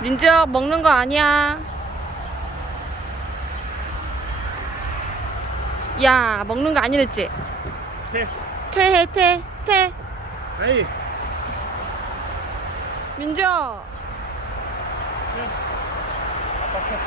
민지야, 먹는 거 아니야. 야, 먹는 거 아니랬지? 태. 퇴해, 퇴. 아이. 민지야. 아빠 태.